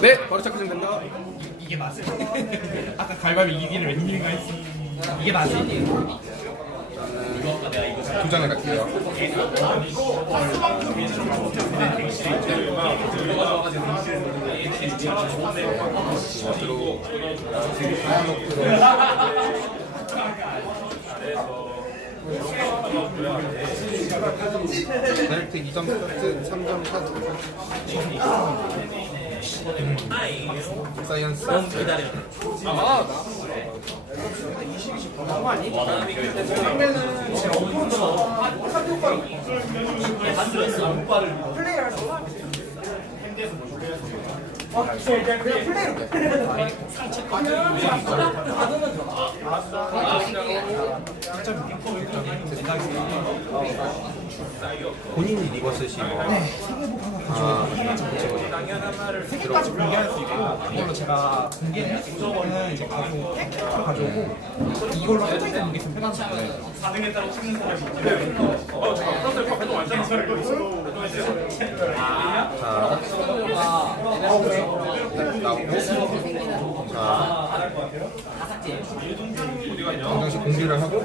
네, 바로 시작하시면 됩니다. 이게 맞을 아까 갈바비 이기기를 웬일인가 했어 이게 맞지? 두 장을 할게요. 앞으로 하얀목으로 벨트 2점 세트 3점 카드 사이언스 본인이 리버 쓰시고 아, 세개까지 공개할 수 있고 이걸로 제가 공개를 있는 거는 이제 가지고 팩트로 가져오고 이걸로 한정이 공개 좀 편하지 않아요 자, 나오고 자, 정정식 공개를 하고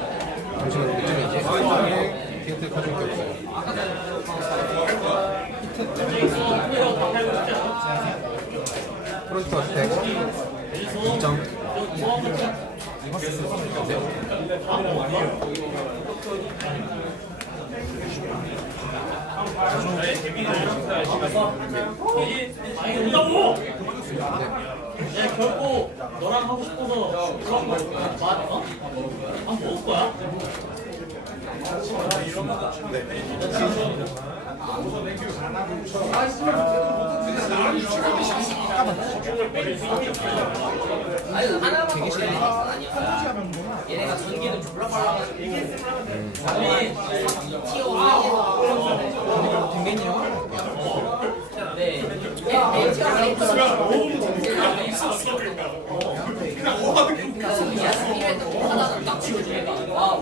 잠시만 몇 점이지? 상황에 힌트 가져올 게 없어요. 프론트 어택 2점 야 결코 너랑 하고 싶어서 그런 거 맞어? 안 먹을 거야? 얘네가 전기는 졸라 빨라가지고 아니 네. 얘 티어 딱 지워주니까 와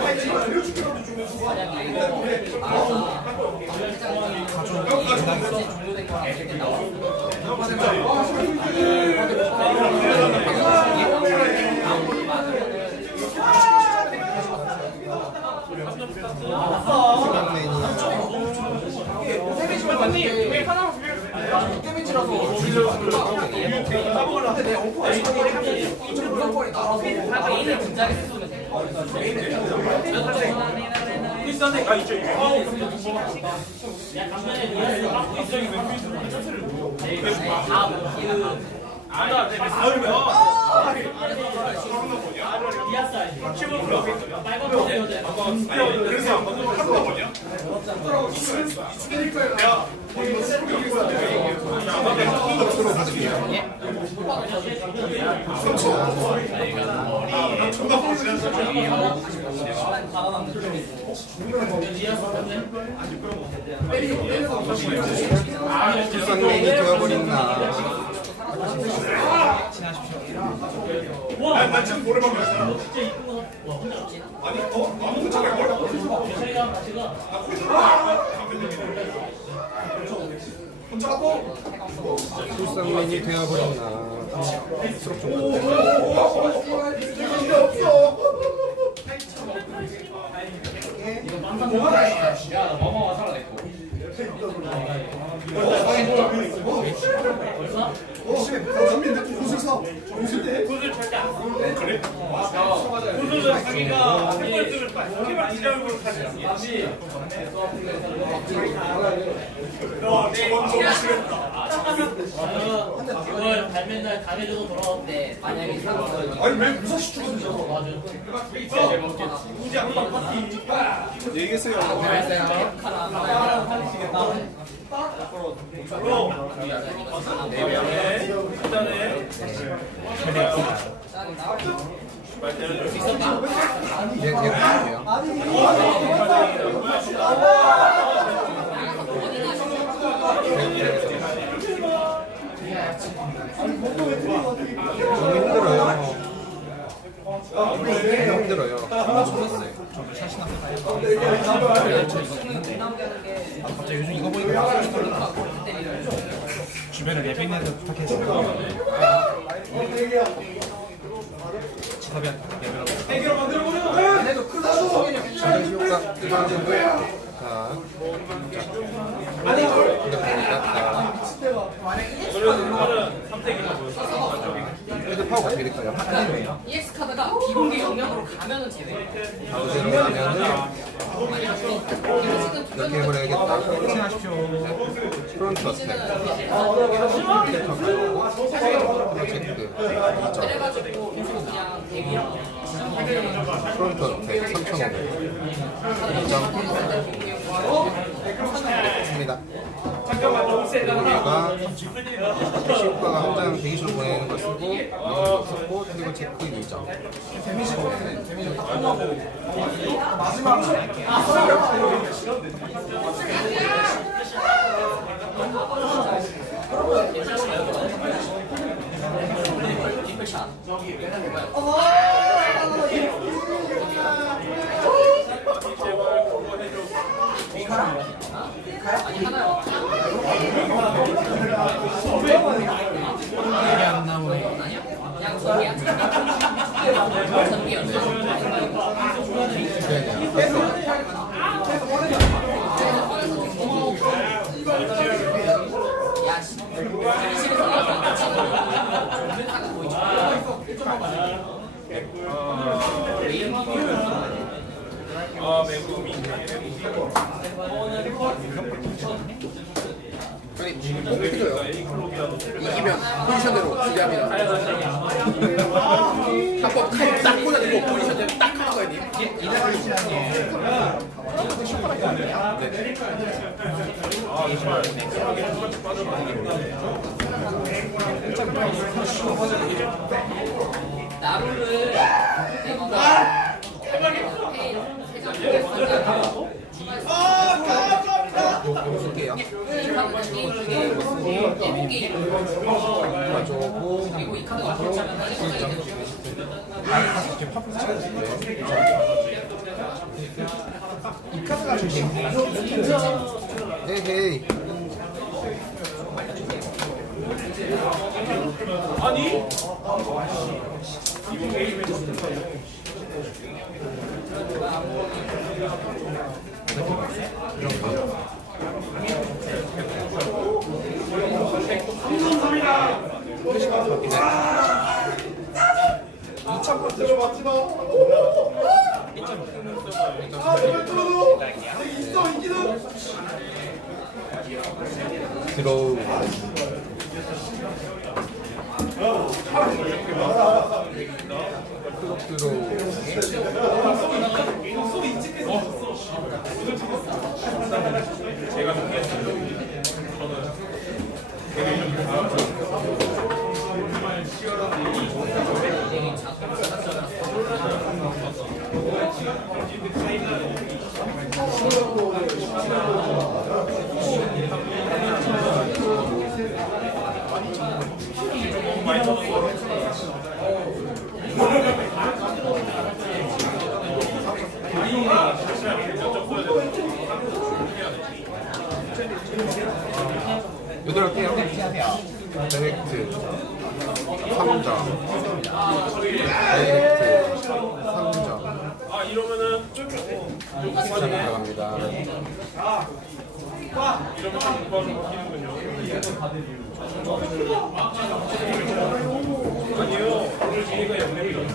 이는 진작에 했어. 프로 받을게요. 불쌍맨이 되어버린 나. 나 지금 노래방 갔어. 진짜 이쁜 거 와, 혼자 없지? 아니, 어? 아무 차가 몰라. 대철이랑 같이 가나 거기서 혼자 가고. 일상맨이 되어버렸나. 수록 좀 구슬은 자기가 한 번쯤은 포켓몬 디자인으로 사지 이걸 발매 날 당해줘서 돌아왔는데 만약에 상관없어 아니 왜 무사시 죽었어? 안녕히 계세요. 얘, 얘 뭐예요? 너무 힘들어요. 너무 힘들어요. 갑자기 요즘 이거 보니까 하고 싶어. 주변에 레벨링한테 부탁해서 지섭이한테 레벨업 자동 효과 들어가지고 자 이렇습니 다. 헤드 파워가 어떻게 될까요? EX 카드가 비공개 영역으로 가면은 제외 가운데로 가면은 이렇게 해버려야겠다. 고생하십시오. 프론트 어택. 체크. 그래가지고 그냥 대기랑 프론트 어택 3,500. 좋습니다. 여기가 시효과가 한장 대기실로 보내는 걸 쓰고 이걸 썼고 트리거 체크 유정. 이게 안 나오네. 그냥 전기야 야씨 대기실에서 나가서 지금 카드 보이죠? 아니 못 이겨요. 이기면 포지션대로 준비합니다. 한번 칼딱 꽂아주고 포지션대로 딱 하는 거야 님. 나루를 내가 쓸게요. 이 카드는 게임 중에 일본 게임 가져오고 그리고 이 카드가 결정하면 빨리 설정이 되죠. 이 카드가 좀 재밌네. 헤헤이. 들어봤지 失礼します。 여덟 개요. 하세요. 다이렉트 3점 다이렉트 3점 아 이러면은 추천 들어갑니다 이러면 거 바뀌는군요. 아니요. 오늘 지니가 영림이라고.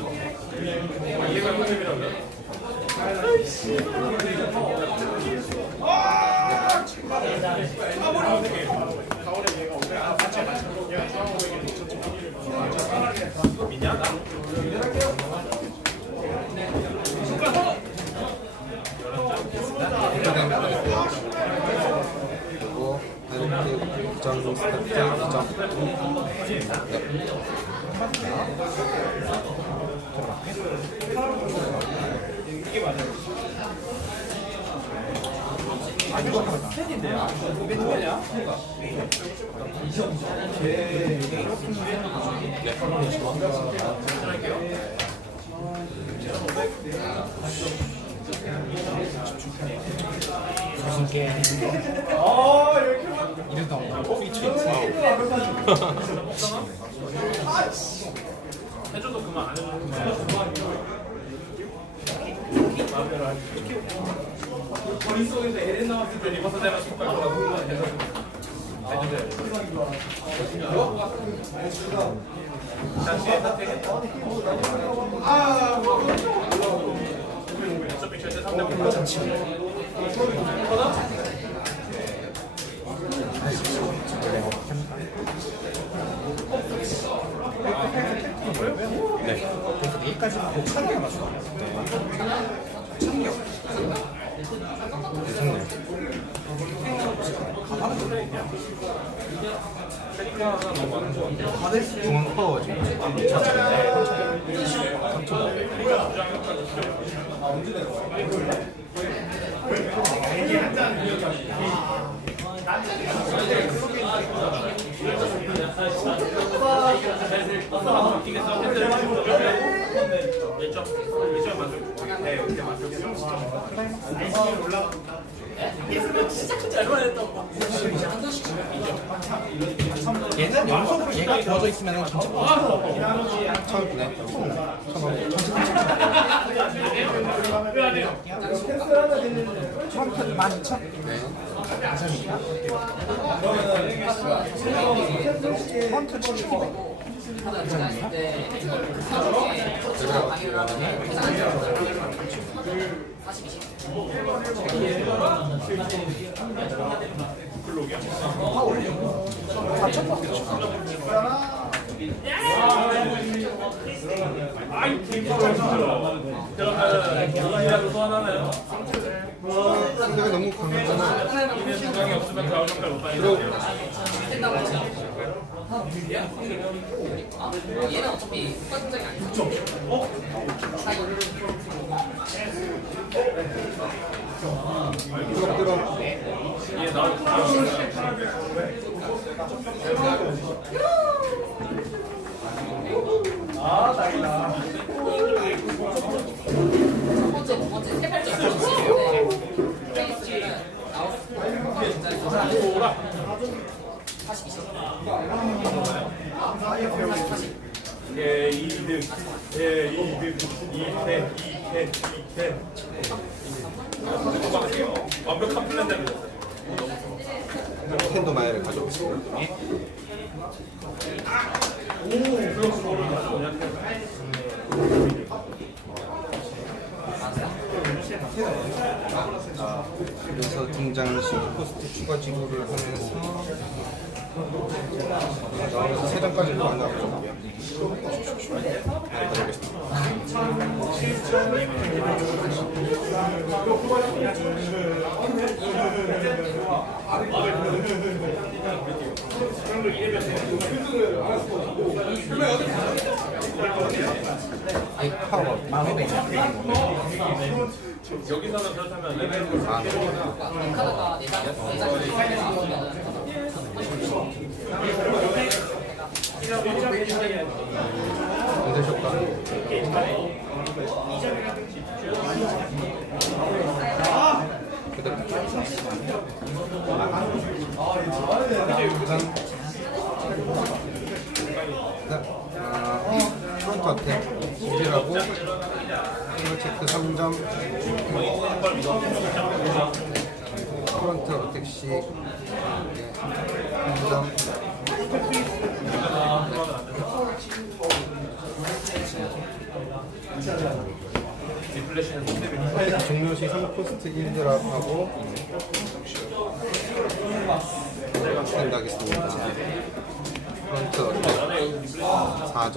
아, 얘가 영림이라고요? 그리고 다 이렉트 2점 스타트 2점 네. 이러 해줘도 그만 안 해줘도 그만. 머릿속에서 에렌 나왔을 때 리버서 내가 손갈 거라고 해주세요. 당시에 선택했다. 어차피 절대 상대 못 맞아. 그래서 내일까지 하고 참여 맞춰 중앙 파워 지금 1점 만들 네, 이렇게 만들고 네 부터 22,000 네. 펀트 7,200 아이 팀포를 그러면 이라도 소환하나요? 상대가 너무 강하잖아. 얘는 어차피 들어 얘 나올 첫 번째, 두 번째, 세 번째 있는데 페이스는 나올 42. 예, 2등, 예, 2등, 2대, 2대, 2대. 완벽한 플랜 대로 텐도 마이를 가져오겠습니다 그래서 등장 시 포스트 추가 지불을 하면서 세 장까지 네, 가져오겠습니다 아이 파워 마음에 여기서는 그렇다면 레벨 아, 카드가 네 장, 네장 프론트 어택 1이라고 테이블 체크 3점 프론트 어택 시 3점 종료시 3코스트 1드랍하고 생각하겠습니다. 프런트 어택 4점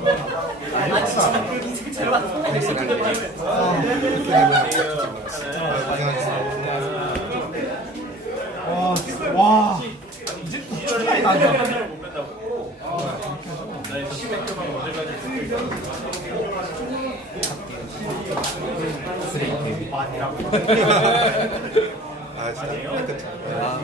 너무 웃겨. 와, 와. 이제 또 축하해 나죠. 아 진짜 깨끗해 아,